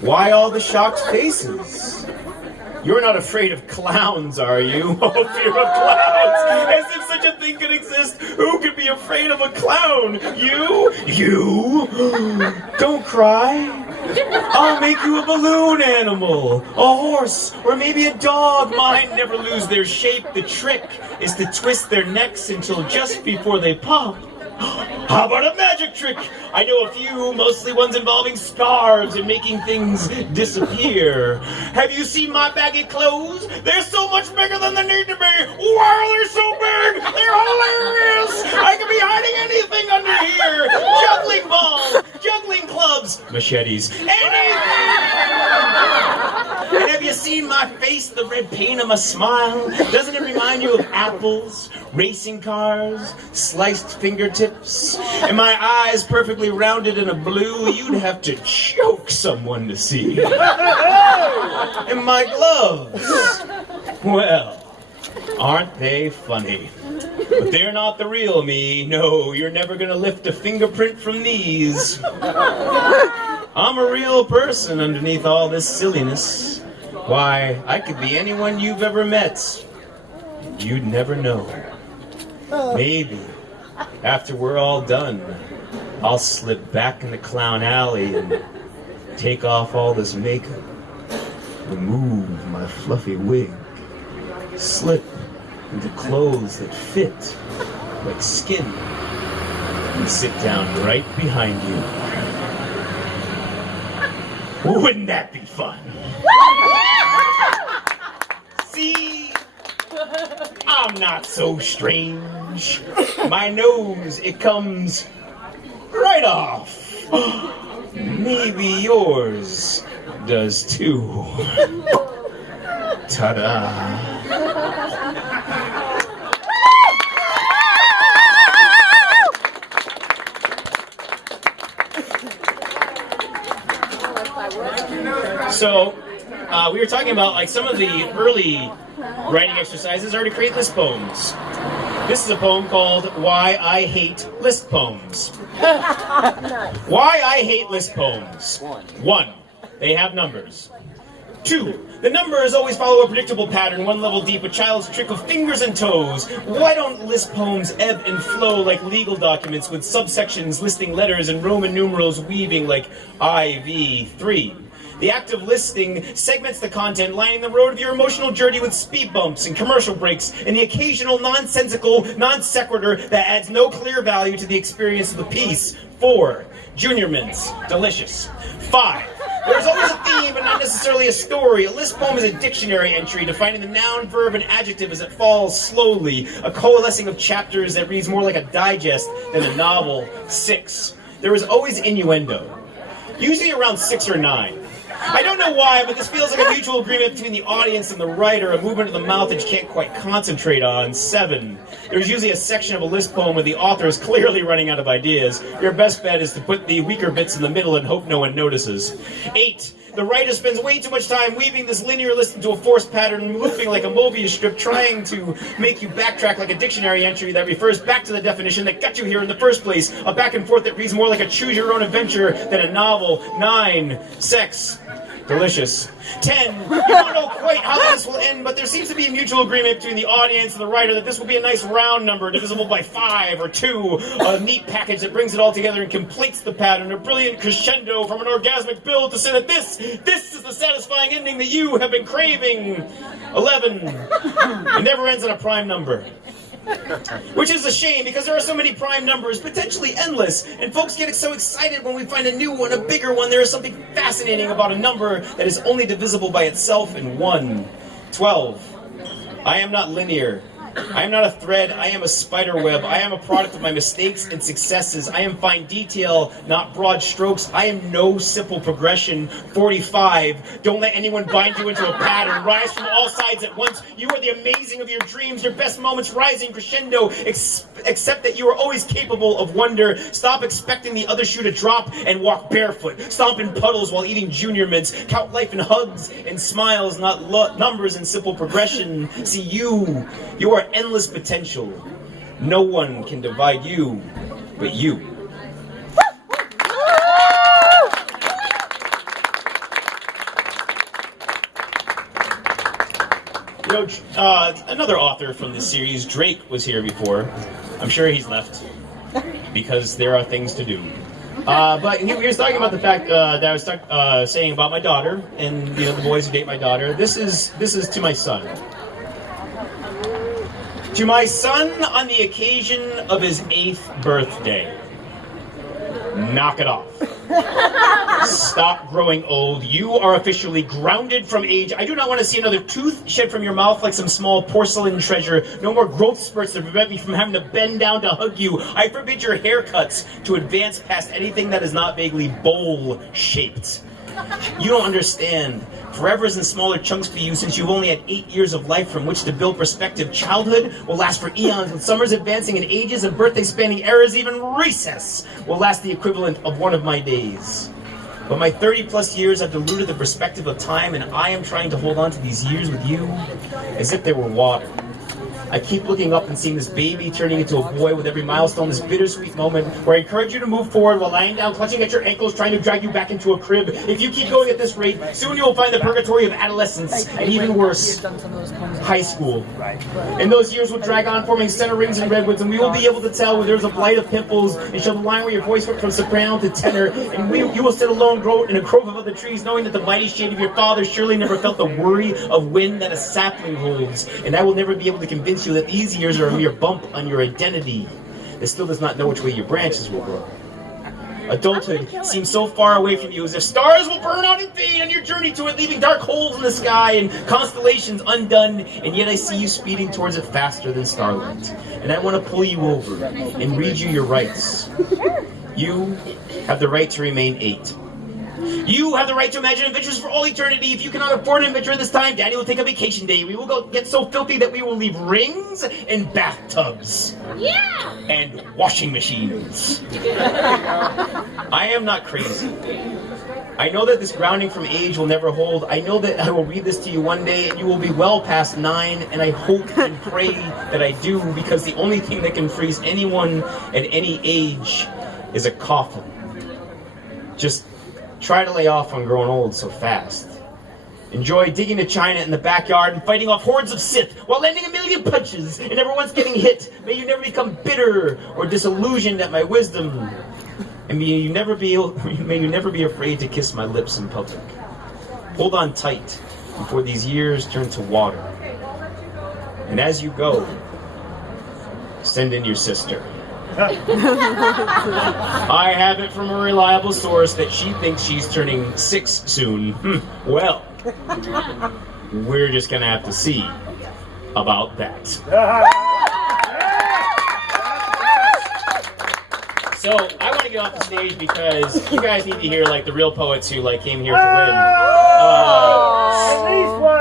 Why all the shocked faces? You're not afraid of clowns, are you? Oh, fear of clowns! As if such a thing could exist! Who could be afraid of a clown? You? You? Don't cry. I'll make you a balloon animal, a horse, or maybe a dog. Mine never lose their shape. The trick is to twist their necks until just before they pop. How about a magic trick? I know a few, mostly ones involving scarves and making things disappear. Have you seen my baggy clothes? They're so much bigger than they need to be. Wow, they're so big! They're hilarious! I could be hiding anything under here. Juggling balls, juggling clubs, machetes, anything! And have you seen my face, the red paint on my smile? Doesn't it remind you of apples, racing cars, sliced fingertips? And my eyes perfectly rounded in a blue you'd have to choke someone to see. And my gloves, well, aren't they funny? But they're not the real me. No, you're never gonna lift a fingerprint from these. I'm a real person underneath all this silliness. Why, I could be anyone you've ever met. You'd never know. Maybe, after we're all done, I'll slip back in the clown alley and take off all this makeup, remove my fluffy wig, slip into clothes that fit like skin, and sit down right behind you. Wouldn't that be fun? See? I'm not so strange. My nose, it comes right off. Maybe yours does too. Ta-da. So, we were talking about like some of the early writing exercises are to create list poems. This is a poem called Why I Hate List Poems. Why I hate list poems. 1. They have numbers. 2. The numbers always follow a predictable pattern, one level deep, a child's trick of fingers and toes. Why don't list poems ebb and flow like legal documents with subsections listing letters and Roman numerals weaving like IV3? The act of listing segments the content, lining the road of your emotional journey with speed bumps and commercial breaks, and the occasional nonsensical non sequitur that adds no clear value to the experience of the piece. 4. Junior mints. Delicious. 5. There's always a theme, but not necessarily a story. A list poem is a dictionary entry defining the noun, verb, and adjective as it falls slowly, a coalescing of chapters that reads more like a digest than a novel. 6. There is always innuendo, usually around 6 or 9. I don't know why, but this feels like a mutual agreement between the audience and the writer, a movement of the mouth that you can't quite concentrate on. 7. There's usually a section of a list poem where the author is clearly running out of ideas. Your best bet is to put the weaker bits in the middle and hope no one notices. 8. The writer spends way too much time weaving this linear list into a forced pattern, looping like a Mobius strip, trying to make you backtrack like a dictionary entry that refers back to the definition that got you here in the first place. A back and forth that reads more like a choose-your-own adventure than a novel. 9. Sex. Delicious. 10. You don't know quite how this will end, but there seems to be a mutual agreement between the audience and the writer that this will be a nice round number, divisible by 5 or 2, a neat package that brings it all together and completes the pattern, a brilliant crescendo from an orgasmic build to say that this is the satisfying ending that you have been craving. 11. It never ends on a prime number. Which is a shame, because there are so many prime numbers, potentially endless, and folks get so excited when we find a new one, a bigger one. There is something fascinating about a number that is only divisible by itself in 1. 12. I am not linear. I am not a thread, I am a spider web. I am a product of my mistakes and successes. I am fine detail, not broad strokes. I am no simple progression. 45. Don't let anyone bind you into a pattern. Rise from all sides at once. You are the amazing of your dreams, your best moments rising crescendo. Accept that you are always capable of wonder. Stop expecting the other shoe to drop and walk barefoot. Stomp in puddles while eating junior mints. Count life in hugs and smiles, not numbers in simple progression. See, you are endless potential. No one can divide you but you. Another author from this series, Drake, was here before. I'm sure he's left because there are things to do. But he was talking about the fact that I was saying about my daughter and the boys who date my daughter. This is to my son. To my son on the occasion of his 8th birthday. Knock it off. Stop growing old. You are officially grounded from age. I do not want to see another tooth shed from your mouth like some small porcelain treasure. No more growth spurts that prevent me from having to bend down to hug you. I forbid your haircuts to advance past anything that is not vaguely bowl-shaped. You don't understand. Forever is in smaller chunks for you since you've only had 8 years of life from which to build perspective. Childhood will last for eons, with summers advancing in ages and birthdays spanning eras. Even recess will last the equivalent of one of my days. But my 30-plus years have diluted the perspective of time, and I am trying to hold on to these years with you as if they were water. I keep looking up and seeing this baby turning into a boy with every milestone, this bittersweet moment where I encourage you to move forward while lying down, clutching at your ankles, trying to drag you back into a crib. If you keep going at this rate, soon you will find the purgatory of adolescence, and even worse, high school. And those years will drag on, forming center rings and redwoods, and we will be able to tell where there's a blight of pimples, and show the line where your voice went from soprano to tenor, and you will sit alone grow in a grove of other trees, knowing that the mighty shade of your father surely never felt the worry of wind that a sapling holds, and I will never be able to convince you that these years are a mere bump on your identity that still does not know which way your branches will grow. Adulthood seems so far away from you, as if stars will burn out and fade on your journey to it, leaving dark holes in the sky and constellations undone, and yet I see you speeding towards it faster than starlight. And I want to pull you over and read you your rights. You have the right to remain 8. You have the right to imagine adventures for all eternity. If you cannot afford an adventure this time, Daddy will take a vacation day. We will go get so filthy that we will leave rings and bathtubs. Yeah! And washing machines. I am not crazy. I know that this grounding from age will never hold. I know that I will read this to you one day and you will be well past 9, and I hope and pray that I do, because the only thing that can freeze anyone at any age is a coffin. Just try to lay off on growing old so fast. Enjoy digging to China in the backyard and fighting off hordes of Sith while landing a million punches and never once getting hit. May you never become bitter or disillusioned at my wisdom. And may you never be afraid to kiss my lips in public. Hold on tight before these years turn to water. And as you go, send in your sister. I have it from a reliable source that she thinks she's turning 6 soon. Well, we're just gonna have to see about that. So I want to get off the stage because you guys need to hear like the real poets who like came here to win. At least one.